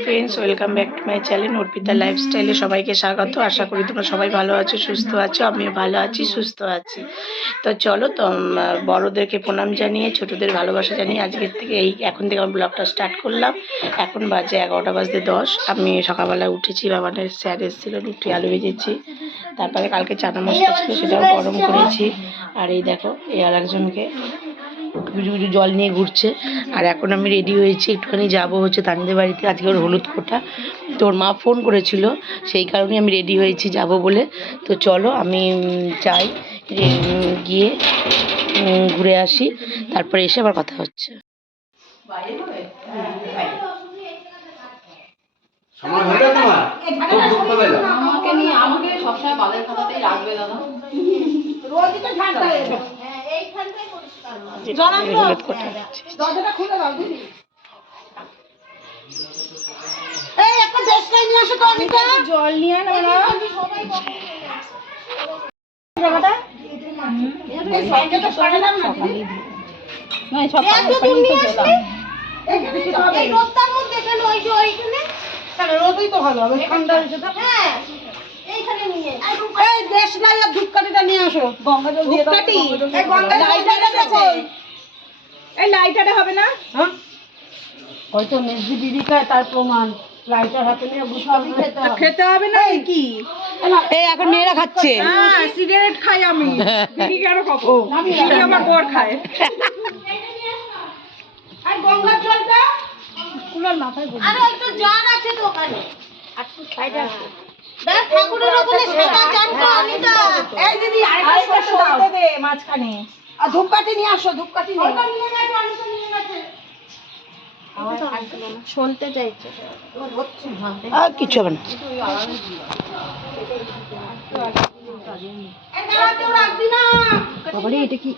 Friends welcome back to my channel Arpita লাইফস্টাইলে সবাইকে স্বাগত। আশা করি তোমরা সবাই ভালো আছো, সুস্থ আছো, আমিও ভালো আছি, সুস্থ আছি। তো চলো তো বড়োদেরকে প্রণাম জানিয়ে, ছোটোদের ভালোবাসা জানিয়ে আজকের থেকে এই, এখন থেকে আমি ব্লগটা স্টার্ট করলাম। এখন বাজে এগারোটা বাজতে দশ। আমি সকালবেলা উঠেছি, বাবানের স্যার এসেছিল রুটি আলু ভেজেছি। তারপরে কালকে চানা মশলা ছিল, সেটাও গরম করেছি। আর এই দেখো, এই আর একজনকে কুচু কিছু জল নিয়ে ঘুরছে। আর এখন আমি রেডি হয়েছি একটুখানি যাব হচ্ছে তানিদের বাড়িতে আজকে ওর হলুদ ফোটা তোর মা ফোন করেছিল সেই কারণে আমি রেডি হয়েছি যাব বলে। তো চলো আমি যাই গিয়ে ঘুরে আসি তারপরে এসে আবার কথা হচ্ছে। সময় হলো তোমার? খুব দুঃখ পেলাম আমাকে নিয়ে আমাকে সবসময় বাদের খাতাতেই রাখবে দাদা। এই হলুদ ফোটা দিচ্ছি। জল নিয়ে আনো না। নয়। সব পানি পানি তো গেলাম রোদই তো ভালো হবে ঠান্ডা হয়েছে তো এই দেশ নাই আর ধূপকাঠিটা নিয়ে আসো। জল দিয়ে ধূপকাঠি? এই দেখো। এই লাইটারে হবে না? হ্যাঁ? হয়তো মেজদি বিড়ি খায় তার প্রমাণ। লাইটার হাতে নিয়ে সবই খেতে হবে। না কি? এই এখন মেয়েরা খাচ্ছে। হ্যাঁ সিগারেট খাই আমি। বিড়ি কেন খাব? বিড়ি আমার বর খায়। আর গঙ্গার জলটা। কুলার মাথায় আরে ওই তো আছে তো ওখানে। দেখ ঠাকুরের ওখানে সাদা জারটা অনিতা এই দিদি আরেকটা সলতে দে মাঝখানে। আর ধূপকাঠি নিয়ে আসো ধূপকাঠি নিয়ে। শুনতে চাইছে। আর কিছু হবে না। বাবারে এটা কি?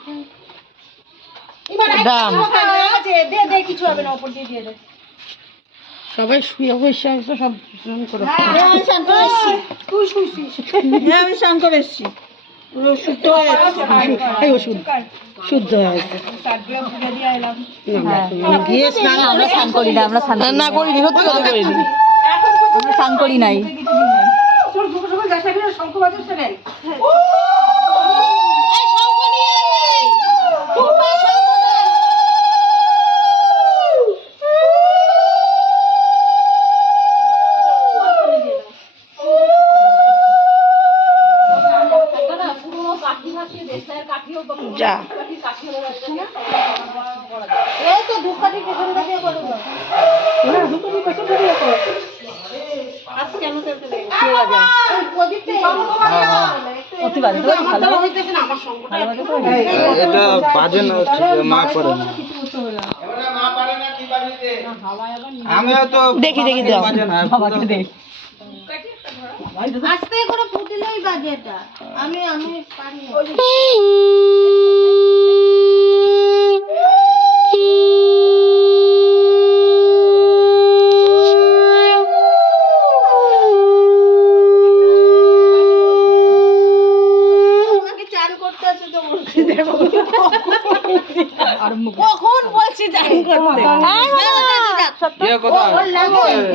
দাম। দে দে কিছু হবে না উপর দিয়ে দিয়ে দে। সবাই শুয়ে বসে আছে সব জুম করে আমি স্নান করে এসছি। হ্যাঁ আমি স্নান করে এসছি। শুদ্ধ হয়ে এই ওষুধ শুদ্ধ হয়েছে গিয়ে স্নান আমরা স্নান করি না আমরা স্নান না। করিনি সত্যি কথা করিনি। আমরা স্নান করি নাই। ভালো এটা বাজে না করে আমিও তো দেখি দেখি দেখ আস্তে করে বাজে এটা আমি আমি পারি না। আমাকে চান করতে আছে তো বলছি কখন বলছি জানি করতে ইয়ে কোথায়?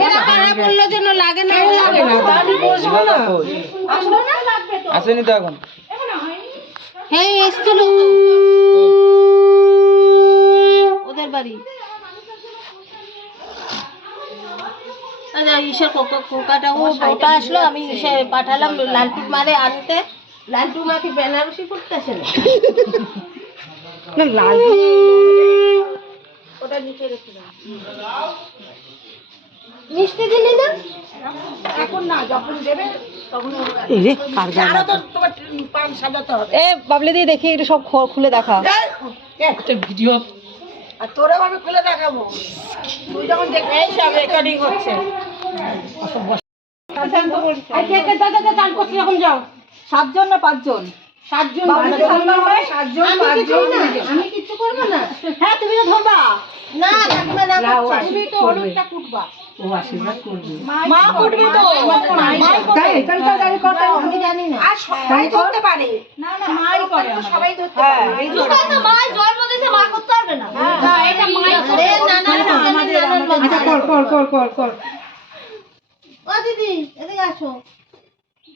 এরা কারা। বলল যেন লাগে না লাগে না। বসবো না? আসেনি তো এখন। হ্যাঁ এসছিল ওদের বাড়ি। ঈশার কোকাটা ও ওটা আসলো আমি ঈশা পাঠালাম লালটু মারে আনতে। লালটু মাকে বেনারসি করতেছে না। না লাল ওটা নিচে রেখে দাও। মিষ্টি দিলি না? এখন না যখন দেবে তখন এই রে কার গায়ে আরও তো তোমার পান সাজাতে হবে। এ বাবলি দিয়ে দেখি একটু সব খুলে দেখা। একটা ভিডিও। আর তোরাও আমি খুলে দেখাবো। তুই যখন দেখবি এই সব রেকর্ডিং হচ্ছে। সাতজন না পাঁচজন? সাতজন সাতজন পাঁচজন আমি করব না? হ্যাঁ তুমি তো ধরবা। না ঠাকুমা না। তুমি তো হলুদটা কুটবা। মা করবি। তো তাই এখানকার গাড়ি কত আমি জানি না। আর সবাই ধরতে পারে। না না মাই করে সবাই ধরতে পারে। মা জন্ম দিয়েছে মা করতে পারবে না? না এটা মা নানার নানার আচ্ছা কর কর কর কর কর। ও দিদি এদিকে আসো।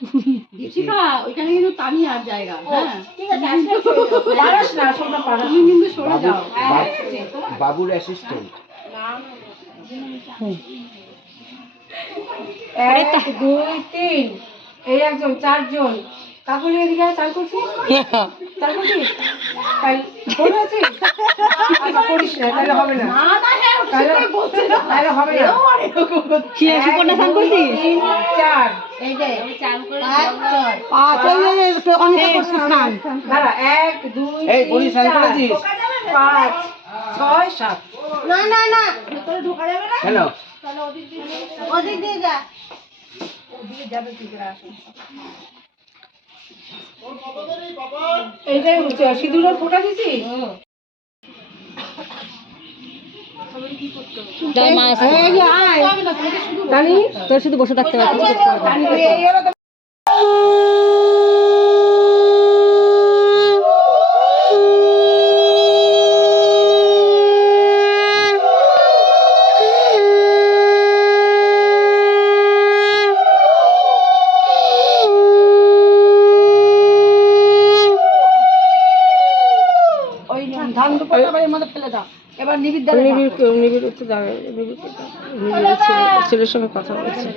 দীপশিখা ওইখানে কিন্তু আর জায়গা হ্যাঁ। ঠিক আছে না সোনা তুমি কিন্তু যাও। বাবুর অ্যাসিস্ট্যান্ট এক দুই তিন। এই একজন চারজন। কাকুলি এদিকে আয় চান করছি চান করছি তাই পড়ে আছি আচ্ছা পড়িস না তাহলে হবে না। তাহলে হবে না। কি আছে কোনটা চান করছি চার এক দুই পাঁচ ছয় সাত। না না না। ভেতরে ঢোকা যাবে না? কেন তাহলে ওদিক দিয়ে ওদিক দিয়ে যা। ওদিকে যাবে কি করে আসুন এইটাই হচ্ছে সিঁদুরে ফোটা দিছি তোর শুধু বসে থাকতে পারবি একটু ছেলের সঙ্গে কথা বলছে।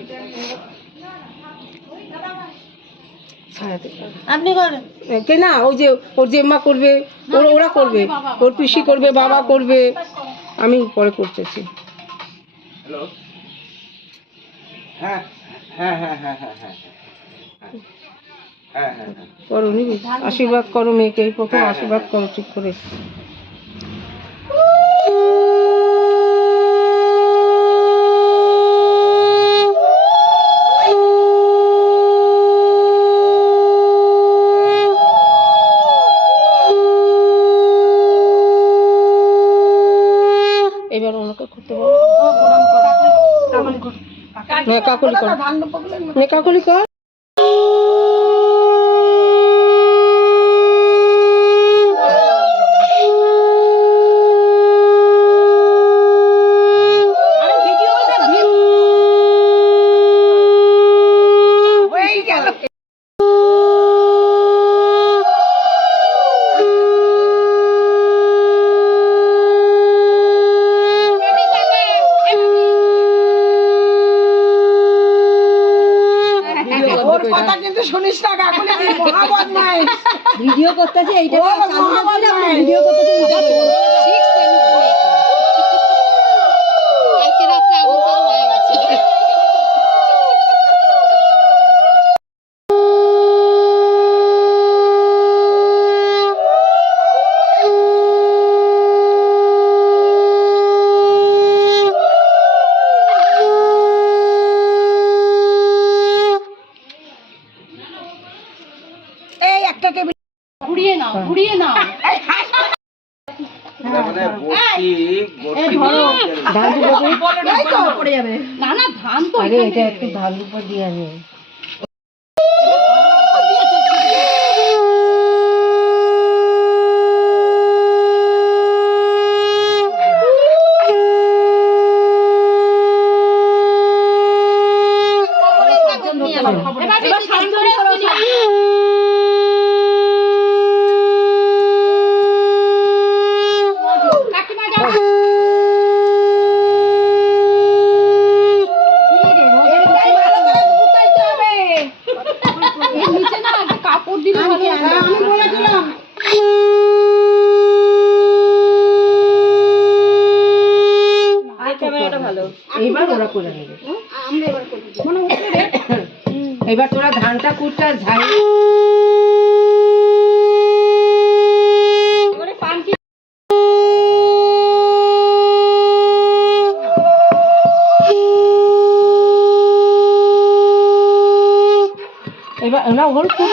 কে না যে ওর করবে ওরা করবে ওর করবে বাবা করবে। আমি পরে করতেছি। হ্যাঁ, হ্যাঁ, হ্যাঁ, করো নি আশীর্বাদ করো মেয়েকে প্রথম আশীর্বাদ করো ঠিক করে। May kakuli ka. May? না না ধান তো এখানে একটু ধান উপর দিয়ে আমি না ওর খুব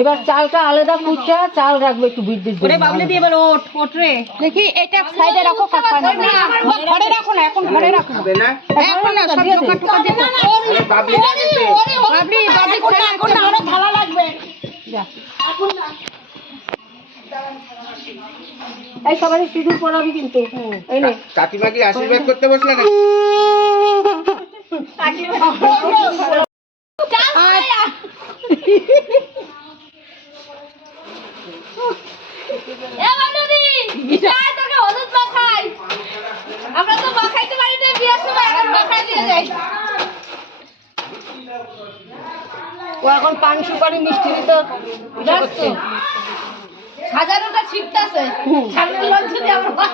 এবার চালটা আলাদা কুটটা চাল রাখবে একটু বিদ্যুৎ ওরে বাবলে দিয়ে এবার ওঠ ওঠ রে। দেখি এটা সাইডে রাখো ঘরে রাখো না এখন ঘরে রাখো না। এখন না সব টোকা টোকা। আরে বাবলি। বাবলি বাবলি এখন না এখন না আরও ঢালা লাগবে। এই সবাই সিঁদুর পরাবি কিন্তু। এই নে। কাকিমা কি আশীর্বাদ করতে বসলে না আমরা তো মাখাইতে পারি না বিয়ের সময় এখন মাখাই দিয়ে যাই। ও এখন পান সুপারি মিষ্টি দিতে করছে হাজারোটা ছিটতাছে ছাগলের লজ্জা দিয়ে আমরা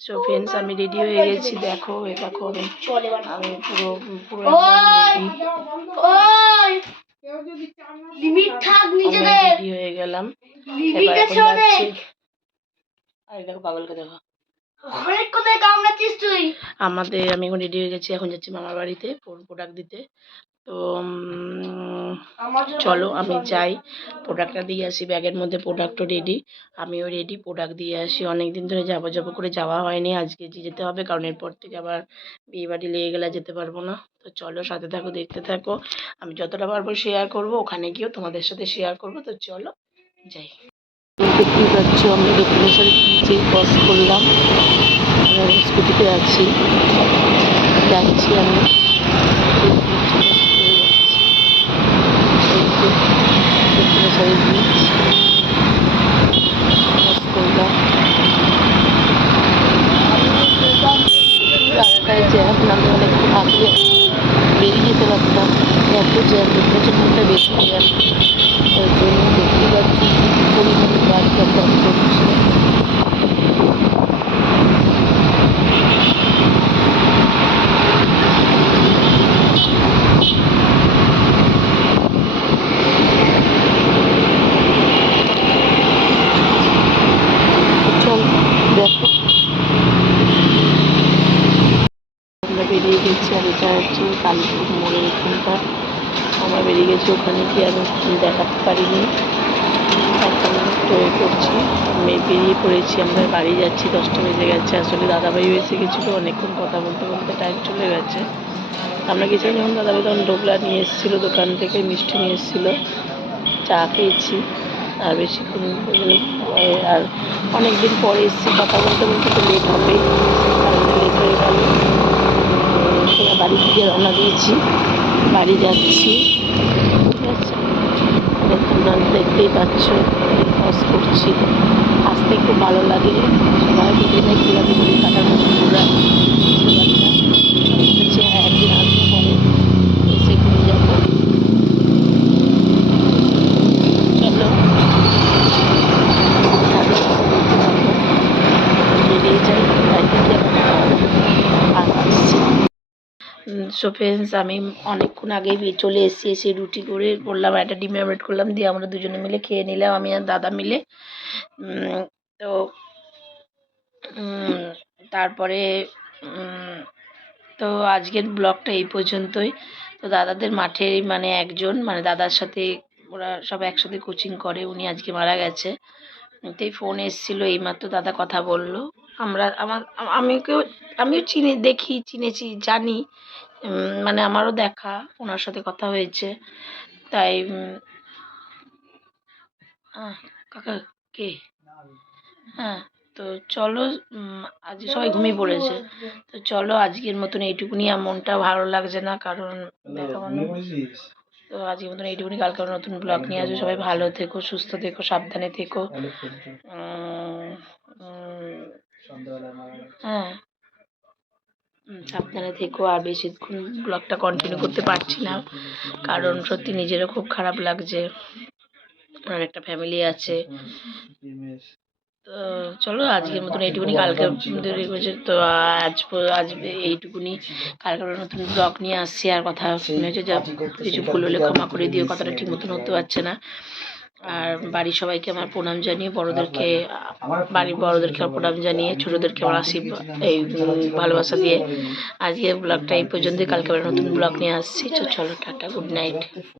সো ফ্রেন্ডস আমি রেডি হয়ে গেছি। দেখো এ দেখো আমি পুরো পুরো লিমিট থাক রেডি হয়ে গেলাম। আর দেখো পাগলকে দেখো। আমাদের আমি এখন রেডি হয়ে গেছি এখন যাচ্ছি মামার বাড়িতে প্রোডাক্ট দিতে। তো চলো আমি যাই। প্রোডাক্টটা দিয়ে আসি ব্যাগের মধ্যে প্রোডাক্টও রেডি আমিও রেডি প্রোডাক্ট দিয়ে আসি। অনেক দিন ধরে যাব যাব করে যাওয়া হয়নি আজকে যেতে হবে কারণ এরপর থেকে আবার বিয়ে বাড়ি লেগে গেলে যেতে পারব না। তো চলো সাথে থাকো দেখতে থাকো। আমি যতটা পারব শেয়ার করব ওখানে গিয়েও তোমাদের সাথে শেয়ার করব। তো চলো যাই। দেখতেই পাচ্ছ আমরা দক্ষিণেশ্বরে নিচেই ক্রস করলাম স্কুটিতে আছি। যাচ্ছি আমি রাস্তায় জ্যাম আমি অনেকক্ষণ আগে বেরিয়ে যেতে পারতাম এত জ্যাম প্রচণ্ডটা বেশি জ্যাম তার জন্য দেখতে পাচ্ছি চল দেখো আমরা বেরিয়ে গেছি আর এটা হচ্ছে কালীপুর মোড়ের এখানটা আমরা বেরিয়ে গেছি ওখানে গিয়ে আমি দেখাতে পারিনি। এখন টয়ে করছি। বেরিয়ে পড়েছি, আমরা বাড়ি যাচ্ছি, দশটা বেজে গেছে। আসলে দাদাভাইও এসে গেছিল, অনেকক্ষণ কথা বলতে বলতে টাইম চলে গেছে। আমরা গেছিলাম যখন দাদাভাই তখন ডোকলা নিয়ে এসেছিল, দোকান থেকে মিষ্টি নিয়ে এসেছিল। চা খেয়েছি। আর বেশিক্ষণ আর অনেক দিন পরে এসেছি, কথা বলতে বলতে তো লেট গেল তোরা দিকে রওনা দিয়েছি। বাড়ি যাচ্ছি। ঠিক আছে? দেখতেই পাচ্ছ করছি। আসতে খুব ভালো লাগে সবাই দুদিনে কীভাবে ঘুরে কাটার মতো ঘোরা হচ্ছে হ্যাঁ একদিন আসব পরে এসে ঘুরে যাব চলো তাহলে বেরিয়ে যাই বাড়িতে গিয়ে আবার আসছি সো ফ্রেন্ডস আমি অনেকক্ষণ আগেই চলে এসেছি, এসে রুটি করে করলাম একটা ডিম অমলেট করলাম, দিয়ে আমরা দুজনে মিলে খেয়ে নিলাম, আমি আর দাদা মিলে। তো তারপরে তো আজকের ব্লগটা এই পর্যন্তই। তো দাদাদের মাঠে মানে একজন মানে দাদার সাথে ওরা সব একসাথে কোচিং করে, উনি আজকে মারা গেছে। তাই ফোন এসেছিল, এইমাত্র দাদা কথা বলল। আমরা, আমার আমিকেও আমিও চিনি, দেখি, চিনেছি, জানি। মানে আমারও দেখা ওনার সাথে কথা হয়েছে। তাই কাকা, কে? হ্যাঁ তো চলো আজ সবাই ঘুমিয়ে পড়েছে। তো চলো, আজকের মতন এইটুকুনি, আর মনটা ভালো লাগছে না, কারণ তো আজকের মতন এইটুকুনি, কালকে নতুন ব্লগ নিয়ে আসবে। সবাই ভালো থেকো, সুস্থ থেকো, সাবধানে থেকো। হ্যাঁ। সাবধানে থেকো আর বেশিক্ষণ ব্লগটা কন্টিনিউ করতে পারছি না। কারণ সত্যি নিজেরও খুব খারাপ লাগছে। আমার একটা ফ্যামিলি আছে। তো চলো আজকের মতন এইটুকুনি। কালকে তো আজ আজ এইটুকুনি। কালকে নতুন ব্লগ নিয়ে আসছি আর কথা শুনেছে যা কিছু ভুল হলে ক্ষমা করে দিও কথাটা ঠিক মতন হতে পারছে না। আর বাড়ির সবাইকে আমার প্রণাম জানিয়ে বড়দেরকে বাড়ির বড়দেরকে আমার প্রণাম জানিয়ে ছোটদেরকে আমার আশীর্বাদ এই ভালোবাসা দিয়ে আজকে ব্লগটা এই পর্যন্তই। কালকে আবার নতুন ব্লগ নিয়ে আসছি। তো চলো টাটা গুড নাইট